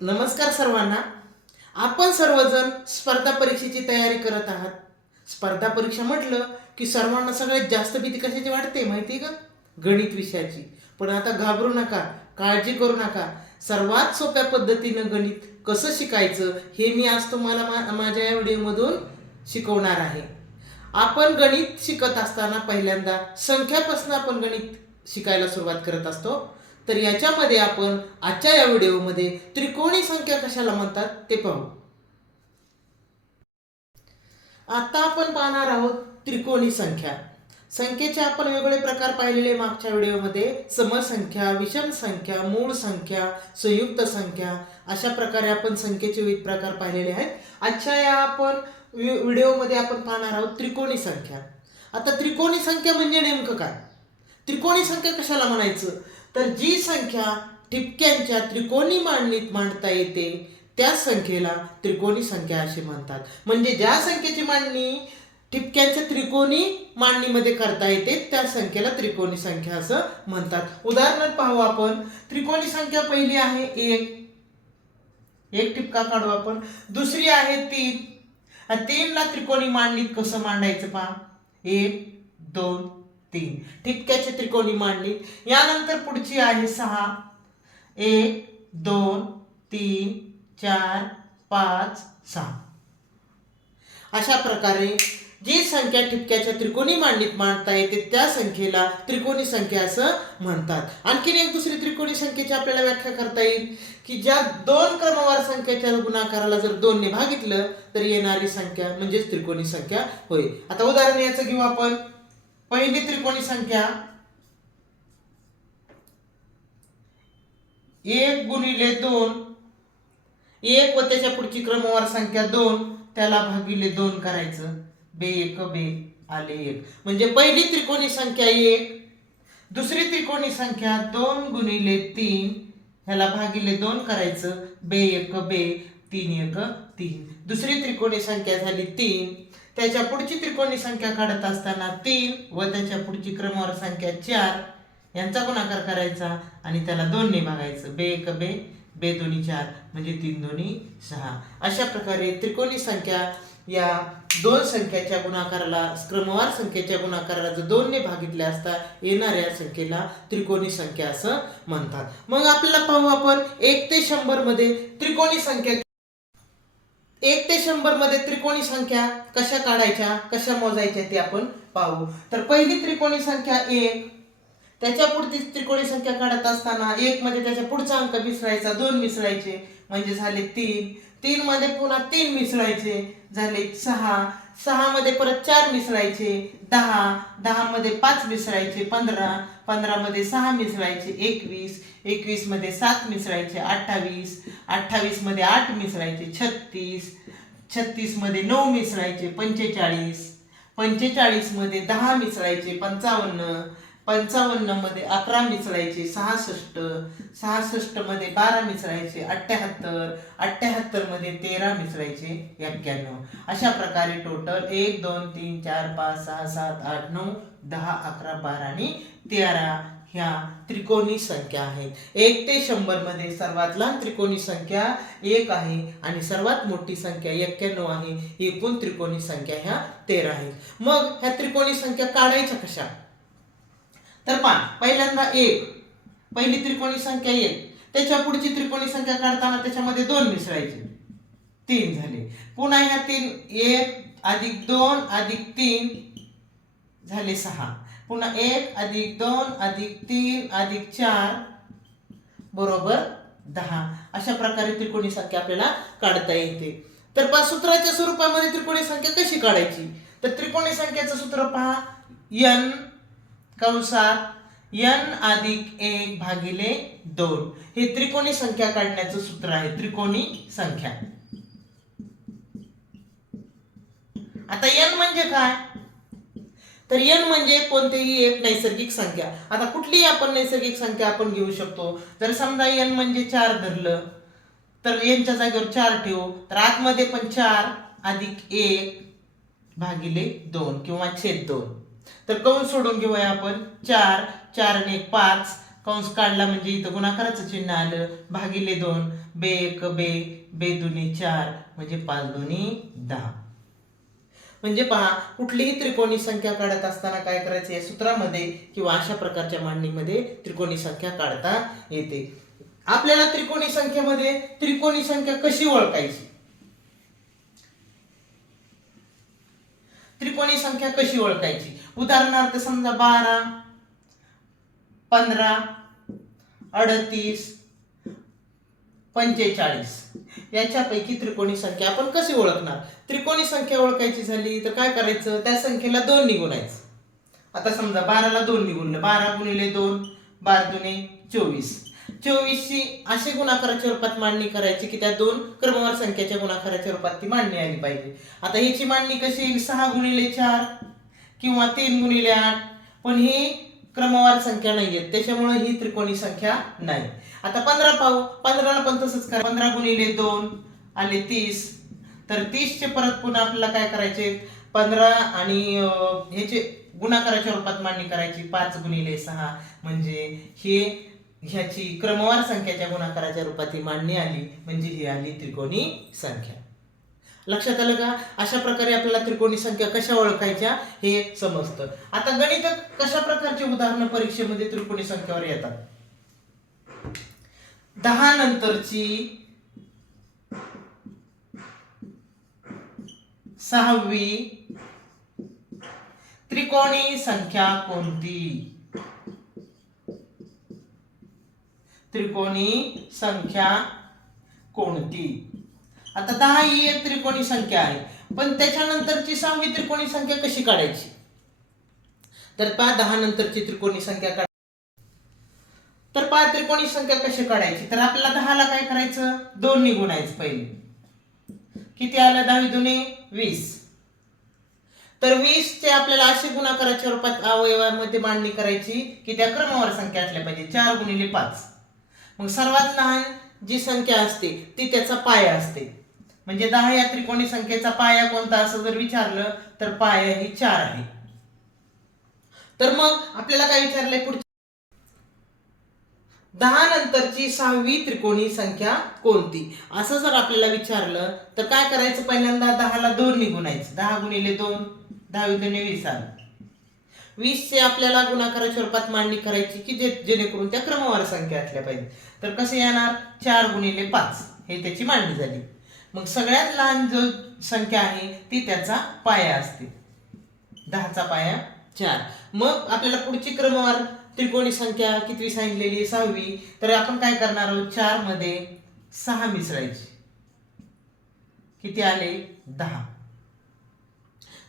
नमस्कार सर्वांना. आपण सर्वजण स्पर्धा परीक्षेची तयारी करत आहात. स्पर्धा परीक्षा म्हटलं की सर्वांना सगळ्यात जास्त भीती कशाची वाटते माहिती का? गणित विषयाची. पण आता घाबरू नका काळजी करू नका. सर्वात सोप्या पद्धतीनं गणित कसं शिकायचं हे मी आज तुम्हाला मा माझ्या या व्हिडिओमधून शिकवणार आहे. आपण गणित शिकत असताना पहिल्यांदा संख्यापासून आपण गणित शिकायला सुरुवात करत असतो. तर याच्यामध्ये आपण आजच्या या व्हिडिओमध्ये त्रिकोणी संख्या कशाला म्हणतात ते पाहू. आता आपण पाहणार आहोत त्रिकोणी संख्या. संख्येचे आपण वेगवेगळे प्रकार पाहिलेले मागच्या व्हिडिओमध्ये. समसंख्या विषम संख्या मूळ संख्या संयुक्त संख्या अशा प्रकारे आपण संख्येचे विविध प्रकार पाहिलेले आहेत. आजच्या या आपण व्हिडिओमध्ये आपण पाहणार आहोत त्रिकोणी संख्या. आता त्रिकोणी संख्या म्हणजे नेमकं काय? त्रिकोणी संख्या कशाला म्हणायचं? तर जी संख्या ठिपक्यांच्या त्रिकोणी मांडणीत मांडता येते त्या संख्येला त्रिकोणी संख्या असे म्हणतात. म्हणजे ज्या संख्येची मांडणी ठिपक्यांच्या त्रिकोणी मांडणीमध्ये करता येते त्या संख्येला त्रिकोणी संख्या असं म्हणतात. उदाहरण पाहू आपण. त्रिकोणी संख्या पहिली आहे एक. एक टिपका काढू आपण. दुसरी आहे तीन. तीनला त्रिकोणी मांडणीत कसं मांडायचं पहा? एक दोन तीन. ठिपक्याची त्रिकोणी मांडणी यानंतर पुढची आहे सहा. एक दोन तीन चार पाच सहा. अशा प्रकारे जी संख्या ठिपक्याच्या त्रिकोणी मांडणीत मांडता येते त्या संख्येला त्रिकोणी संख्या असं म्हणतात. आणखीन एक दुसरी त्रिकोणी संख्येची आपल्याला व्याख्या करता येईल की ज्या दोन क्रमवार संख्येच्या गुणाकाराला जर दोनने भागितलं तर येणारी संख्या म्हणजेच त्रिकोणी संख्या होय आता उदाहरण याचं घेऊ आपण. पहिली त्रिकोणी संख्या? एक गुणिले दोन. एक व त्याच्या पुढची क्रमवार संख्या दोन. त्याला भागिले दोन करायचं. बे एक बे आले एक. म्हणजे पहिली त्रिकोणी संख्या एक? दुसरी त्रिकोणी संख्या दोन गुणिले तीन. ह्याला भागिले दोन करायचं. बे एक बे तीन एक तीन. दुसरी त्रिकोणी संख्या झाली तीन. त्याच्या पुढची त्रिकोणी संख्या काढत असताना तीन व त्याच्या पुढची क्रमवार संख्या चार यांचा गुणाकार करायचा आणि त्याला दोनने भागायचं. बे एक बे बे दोन्ही चार म्हणजे तीन दोन्ही सहा. अशा प्रकारे त्रिकोणी संख्या या दोन संख्याच्या गुणाकाराला क्रमवार संख्येच्या गुणाकाराला जर दोनने भागितले असता येणाऱ्या संख्येला त्रिकोणी संख्या असं म्हणतात. मग आपल्याला पाहू आपण एक ते शंभरमध्ये त्रिकोणी संख्या एक ते शंभरमध्ये त्रिकोणी संख्या कशा काढायच्या कशा मोजायच्या ते आपण पाहू. तर पहिली त्रिकोणी संख्या एक त्याच्या पुढची त्रिकोणी संख्या काढत असताना एक मध्ये त्याच्या पुढचा अंक मिसळायचा दोन मिसळायचे म्हणजे झाले तीन. तीन मध्ये पुन्हा तीन मिसळायचे झाले सहा. सहामध्ये परत चार मिसळायचे दहा दहामध्ये पाच मिसळायचे पंधरा पंधरामध्ये सहा मिसळायचे एकवीस एकवीसमध्ये सात मिसळायचे अठ्ठावीस अठ्ठावीसमध्ये आठ मिसळायचे छत्तीस छत्तीसमध्ये नऊ मिसळायचे पंचेचाळीस पंचेचाळीसमध्ये दहा मिसळायचे पंचावन्न पंचावन्नमध्ये अकरा मिसळायचे सहासष्ट सहासष्टमध्ये बारा मिसळायचे अठ्ठ्याहत्तर अठ्ठ्याहत्तरमध्ये तेरा मिसळायचे एक्क्याण्णव. अशा प्रकारे टोटल एक दोन तीन चार पाच सहा सात आठ नऊ दहा अकरा बारा आणि तेरा ह्या त्रिकोणी संख्या आहेत. एक ते शंभरमध्ये सर्वात लहान त्रिकोणी संख्या एक आहे आणि सर्वात मोठी संख्या एक्क्याण्णव आहे. एकूण त्रिकोणी संख्या ह्या तेरा आहेत. मग ह्या त्रिकोणी संख्या काढायच्या कशा? तर पहा पहिल्यांदा एक. पहिली त्रिकोणी संख्या एक. त्याच्या पुढची त्रिकोणी संख्या काढताना त्याच्यामध्ये दोन मिसळायचे. तीन झाले. पुन्हा ह्या तीन एक अधिक दोन अधिक तीन झाले सहा. पुन्हा एक अधिक दोन अधिक तीन अधिक चार बरोबर दहा. अशा प्रकारे त्रिकोणी संख्या आपल्याला काढता येते. तर पहा सूत्राच्या स्वरूपामध्ये त्रिकोणी संख्या कशी काढायची? तर त्रिकोणी संख्याचं सूत्र पहा. यन कंसात यन अधिक एक भागिले दोन. हे त्रिकोणी संख्या काढण्याचं सूत्र आहे त्रिकोणी संख्या. आता यन म्हणजे काय? तर यन म्हणजे कोणतीही एक नैसर्गिक संख्या. आता कुठलीही आपण नैसर्गिक संख्या आपण घेऊ शकतो. जर समजा यन म्हणजे चार धरलं तर यांच्या जागेवर चार ठेवू. तर आतमध्ये पण चार अधिक एक भागिले दोन किंवा छेद दोन. तर कंस सोडून घेऊया आपण. चार चार आणि एक पाच. कंस काढला म्हणजे इथं गुणाकाराचं चिन्ह आलं. भागिले दोन. बे एक बे. बे दुनी चार. म्हणजे पाच दोन्ही दहा. म्हणजे पहा कुठलीही त्रिकोणी संख्या काढत असताना काय करायचं? या सूत्रामध्ये किंवा अशा प्रकारच्या मांडणीमध्ये त्रिकोणी संख्या काढता येते. आपल्याला त्रिकोणी संख्येमध्ये त्रिकोणी संख्या कशी ओळखायची? त्रिकोणी संख्या कशी ओळखायची? उदाहरणार्थ समजा बारा पंधरा अडतीस पंचेचाळीस. याच्यापैकी त्रिकोणी संख्या आपण कशी ओळखणार? त्रिकोणी संख्या ओळखायची झाली तर काय करायचं? त्या संख्येला दोन निगुणायचं आता समजा बाराला दोन निगुणलं बारा गुणिले दोन बारा दुने चोवीस. चोवीसची अशी गुणाकाराच्या रूपात मांडणी करायची की त्या दोन क्रमवार संख्येच्या गुणाकाराच्या रूपात ती मांडणी आली पाहिजे. आता ह्याची मांडणी कशी? येईल सहा गुणिले चार. किंवा तीन गुणिले आठ. पण ही क्रमवार संख्या नाही आहेत त्याच्यामुळे ही त्रिकोणी संख्या नाही. आता पंधरा पाहू. पंधराला पण तसंच करा. पंधरा गुणिले दोन आले तीस. तर तीसचे परत पुन्हा आपल्याला काय करायचे? पंधरा आणि ह्याचे गुणाकाराच्या रूपात मांडणी करायची. पाच गुणिले सहा. म्हणजे हे ह्याची क्रमवार संख्याच्या गुणाकाराच्या रूपात ही मांडणी आली. म्हणजे ही आली त्रिकोणी संख्या. लक्षात आलं का? अशा प्रकारे आपल्याला त्रिकोणी संख्या कशा ओळखायच्या हे समजतं. आता गणित कशा प्रकारची उदाहरणं परीक्षेमध्ये त्रिकोणी संख्यावर येतात? दहा नंतरची सहावी त्रिकोणी संख्या कोणती? त्रिकोणी संख्या कोणती? आता दहा ही एक त्रिकोणी संख्या आहे. पण त्याच्यानंतरची सहावी त्रिकोणी संख्या कशी काढायची? तर पहा दहा नंतरची त्रिकोणी संख्या काढ. तर पहा त्रिकोणी संख्या कशी काढायची? तर आपल्याला दहाला काय करायचं? दोन निघुणायचं पहिले. किती आलं? दहावी दोन्ही वीस. तर वीस चे आपल्याला असे गुणाकाराच्या रूपात अवयवामध्ये मांडणी करायची की त्या क्रमवार संख्या असल्या पाहिजे. चार गुणिले पाच. मग सर्वात लहान जी संख्या असते ती त्याचा पाया असते. म्हणजे दहा या त्रिकोणी संख्येचा पाया कोणता असं जर विचारलं तर पाया ही चार आहे. तर मग आपल्याला काय विचारलंय पुढच्या दहा नंतरची सहावी त्रिकोणी संख्या कोणती? असं जर आपल्याला विचारलं तर काय करायचं पहिल्यांदा? दहाला दोन निगुणायचं दहा गुणिले दोन दहावी दोन्ही वीस आलं. वीसचे आपल्याला गुणाकाराच्या स्वरूपात मांडणी करायची की जे जेणेकरून त्या क्रमवार संख्या असल्या पाहिजे. तर कसे येणार? चार गुणिले पाच. हे त्याची मांडणी झाली. मग सगळ्यात लहान जो संख्या आहे ती त्याचा पाया असते. दहाचा पाया चार. मग आपल्याला पुढची क्रमवार त्रिकोणी संख्या कितवी सांगितलेली सहावी. तर आपण काय करणार आहोत? चारमध्ये सहा मिसळायची. किती आले? दहा.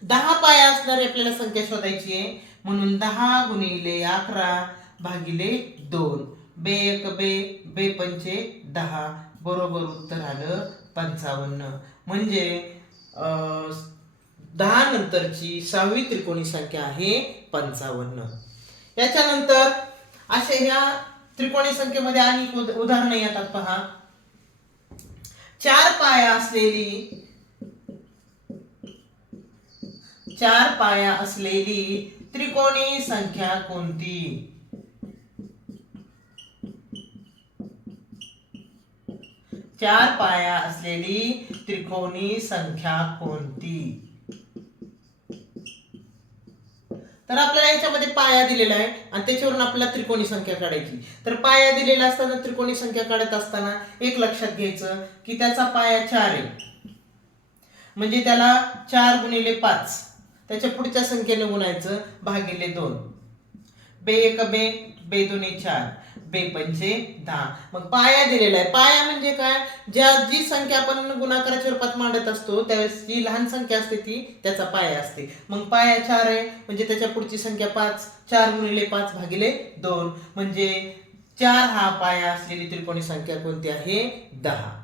दहा पाया असणारी आपल्याला संख्या शोधायची आहे. म्हणून दहा गुणिले अकरा भागिले दोन. बे एक बे बे पंचे दहा. बरोबर उत्तर आलं पंचावन्न. म्हणजे अं, दहा नंतरची सहावी त्रिकोणी संख्या आहे पंचावन्न. याच्यानंतर असे ह्या त्रिकोणी संख्येमध्ये अनेक उद- उदाहरणं येतात पहा. चार पाया असलेली चार पाया असलेली त्रिकोणी संख्या कोणती? चार पाया असलेली त्रिकोणी संख्या कोणती? तर आपल्याला याच्यामध्ये पाया दिलेला आहे आणि त्याच्यावरून आपल्याला त्रिकोणी संख्या काढायची. तर पाया दिलेला असताना त्रिकोणी संख्या काढत असताना एक लक्षात घ्यायचं की त्याचा पाया चार आहे. म्हणजे त्याला चार गुणिले पाच. त्याच्या पुढच्या संख्येने गुणायचं भागिले दोन. बे एक बे बे दोन्ही चार. बेपंचे दहा. मग पाया दिलेला आहे. पाया म्हणजे काय? ज्या जी संख्या आपण गुणाकाराच्या रूपात मांडत असतो त्यावेळेस जी लहान संख्या असते ती त्याचा पाया असते. मग पाया चार आहे. म्हणजे त्याच्या पुढची संख्या पाच. चार गुणिले पाच भागिले दोन. म्हणजे चार हा पाया असलेली त्रिकोणी संख्या कोणती आहे? दहा.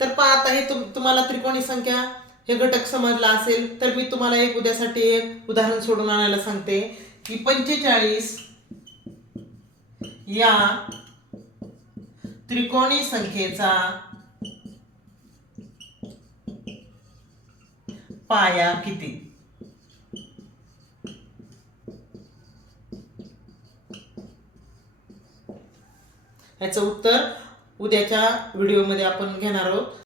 तर पहा आता हे तुम्हाला त्रिकोणी संख्या. हे घटक समजला असेल तर मी तुम्हाला एक उद्यासाठी एक उदाहरण सोडून आणायला सांगते. की पंचेचाळीस या त्रिकोणी संख्येचा पाया किती? याचं उत्तर उद्याच्या व्हिडिओमध्ये आपण घेणार आहोत.